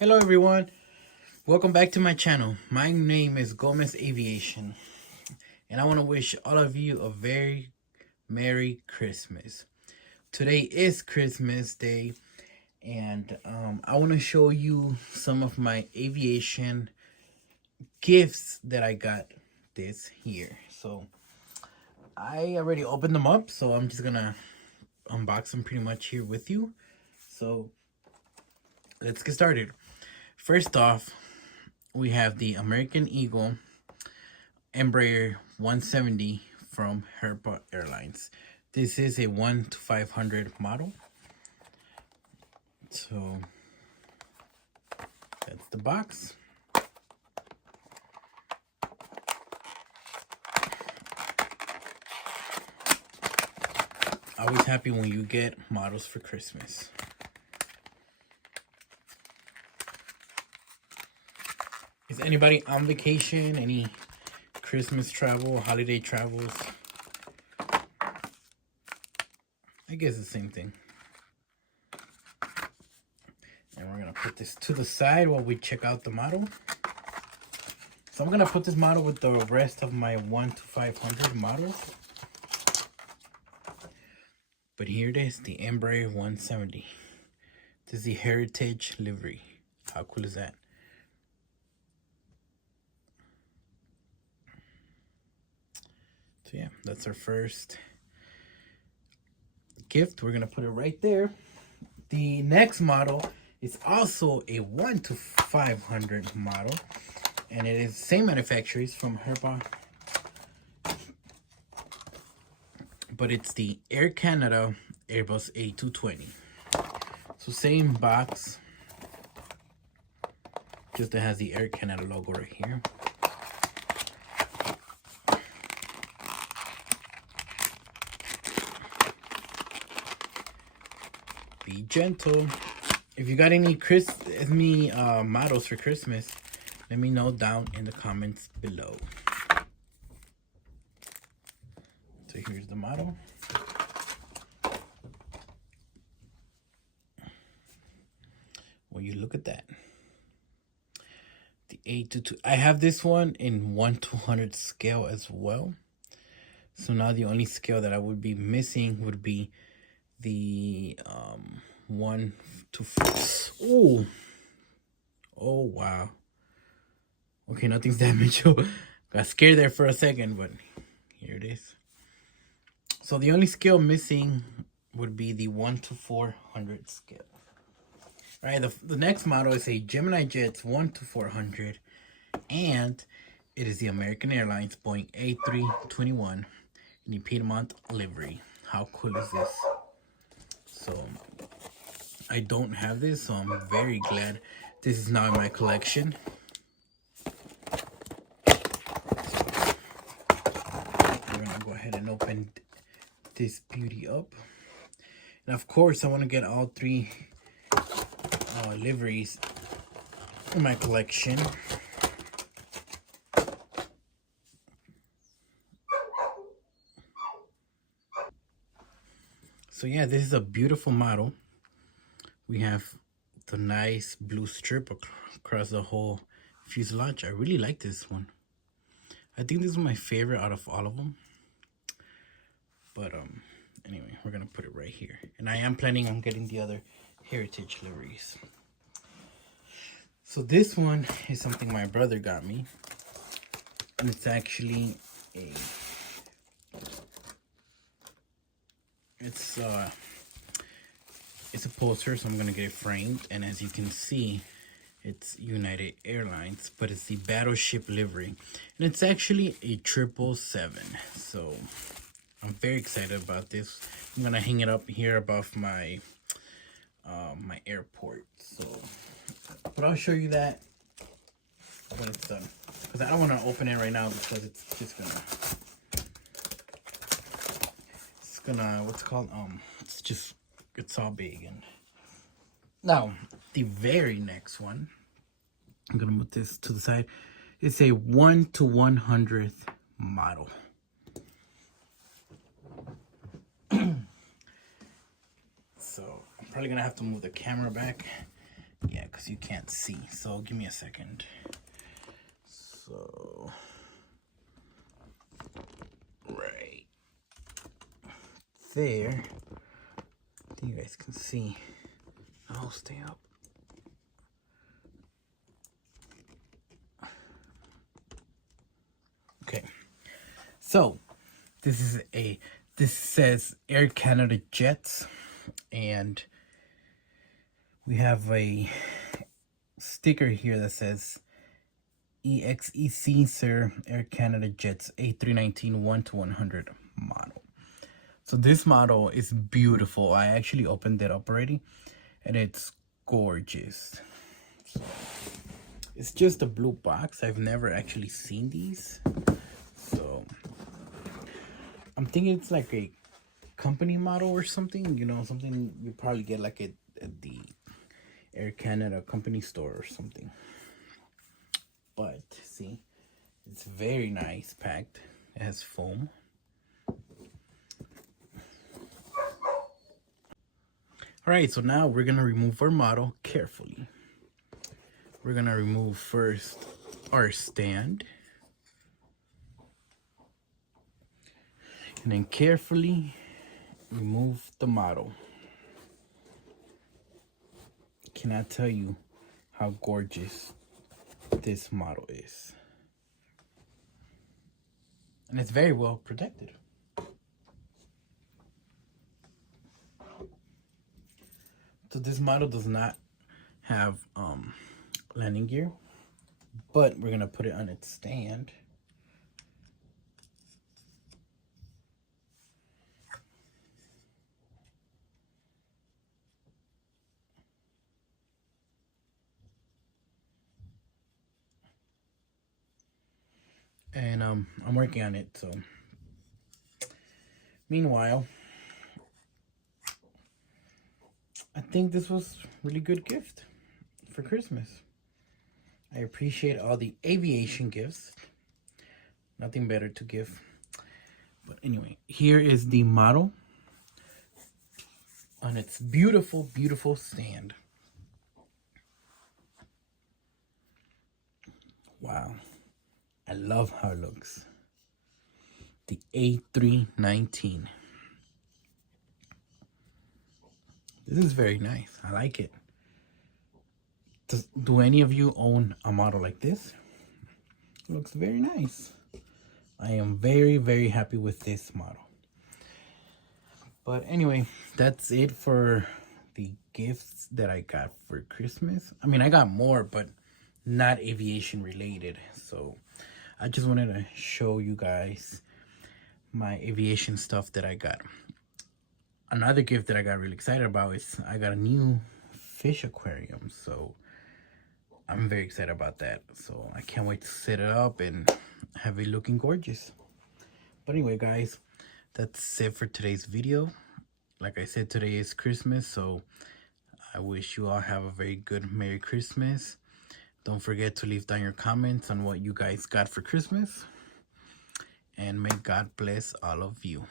Hello everyone, welcome back to my channel. My name is Gomez Aviation and I want to wish all of you a very Merry Christmas. Today is Christmas Day and I want to show you some of my aviation gifts that I got this year. So I already opened them up, so I'm just gonna unbox them pretty much here with you. So let's get started. First off, we have the American Eagle Embraer 170 from Herpa Airlines. This is a 1-500 model. So that's the box. Always happy when you get models for Christmas. Is anybody on vacation? Any Christmas travel, holiday travels? I guess the same thing. And we're gonna put this to the side while we check out the model. So I'm gonna put this model with the rest of my 1-500 models. But here it is, the Embraer 170. This is the Heritage livery. How cool is that? So yeah, that's our first gift. We're gonna put it right there. The next model is also a 1-500 model, and it is the same manufacturer. It's from Herpa, but it's the Air Canada Airbus A220. So same box, just it has the Air Canada logo right here. Be gentle. If you got any models for Christmas, let me know down in the comments below. So here's the model. Well, you look at that. The A22. I have this one in 1/200 scale as well. So now the only scale that I would be missing would be the 1-4. Oh wow. Okay, nothing's damaged. Got scared there for a second, but here it is. So the only scale missing would be the 1-400 scale. All right, the next model is a Gemini Jets 1-400, and it is the American Airlines Boeing A321 in the Piedmont livery. How cool is this? So I don't have this, so I'm very glad this is now in my collection. We're gonna go ahead and open this beauty up, and of course I want to get all three liveries in my collection. So yeah, this is a beautiful model. We have the nice blue strip across the whole fuselage. I really like this one. I think this is my favorite out of all of them. But anyway, we're gonna put it right here. And I am planning on getting the other Heritage liveries. So this one is something my brother got me. And it's actually it's a poster, so I'm gonna get it framed. And as you can see, it's United Airlines, but it's the Battleship livery, and it's actually a 777. So I'm very excited about this. I'm gonna hang it up here above my my airport. So, but I'll show you that when it's done, because I don't want to open it right now because it's just gonna what's it called, it's all big. And now the very next one, I'm gonna move this to the side. It's a 1-100th model. So I'm probably gonna have to move the camera back. Yeah, because you can't see. So give me a second. So right there, you guys can see. I'll stay up. Okay, so this says Air Canada Jets, and we have a sticker here that says EXEC Sir Air Canada Jets A319 1-100 model. So this model is beautiful. I actually opened it up already, and it's gorgeous. So it's just a blue box. I've never actually seen these, so I'm thinking it's like a company model or something. You know, something you probably get like at the Air Canada company store or something. But see, it's very nice packed. It has foam. Alright, so now we're gonna remove our model carefully. We're gonna remove first our stand, and then carefully remove the model. Cannot tell you how gorgeous this model is, and it's very well protected. So this model does not have landing gear, but we're gonna put it on its stand. And I'm working on it. So meanwhile, I think this was a really good gift for Christmas. I appreciate all the aviation gifts. Nothing better to give. But anyway, here is the model on its beautiful, beautiful stand. Wow. I love how it looks. The A319. This is very nice. I like it. Do any of you own a model like this? It looks very nice. I am very, very happy with this model. But anyway, that's it for the gifts that I got for Christmas. I mean, I got more, but not aviation related. So I just wanted to show you guys my aviation stuff that I got. Another gift that I got really excited about is I got a new fish aquarium. So I'm very excited about that. So I can't wait to set it up and have it looking gorgeous. But anyway, guys, that's it for today's video. Like I said, today is Christmas, so I wish you all have a very good Merry Christmas. Don't forget to leave down your comments on what you guys got for Christmas. And may God bless all of you.